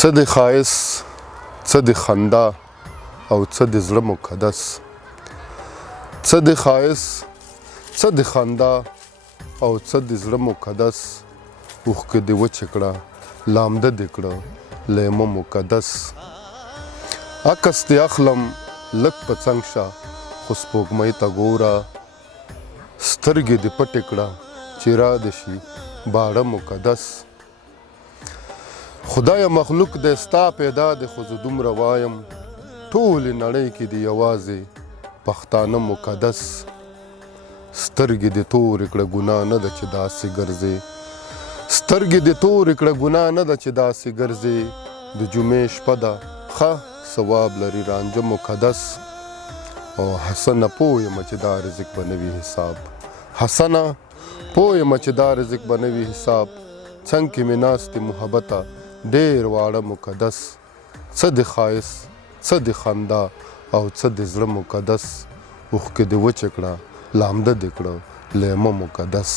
څه د ښایست څه د خندا او څه د زړه مقدس څه د ښایست څه د خندا او څه د زړه مقدس اوښکې دې وچې کړه لامده دې کړه لیمه مقدس عکس دې اخلم لږ په څنګ شه خو سپوږمۍ ته ګوره سترګې دې پټې کړه چې را دې شي باړه مقدس خدای مخلوق دې ستا پیدا دې خو زه دومره وایم ټولې نړۍ کې دې یوازې پښتانه مقدس سترګې دې تورې کړه ګناه نه ده چې داسې ګرځې سترګې دې تورې کړه ګناه نه ده چې داسې ګرځې د جمعې شپه ده ښه ثواب لري رانجه مقدس او حسنه پوه یم چې دا رزق به نه وي حساب حسنه پوه یم چې دا رزق به نه وي حساب څنګ کې مې ناست محبته ډېر واړه مقدس څه د ښایست څه د خندا او څه د زړه مقدس اوښکې دې وچې کړه لامده دې کړه لیمه مقدس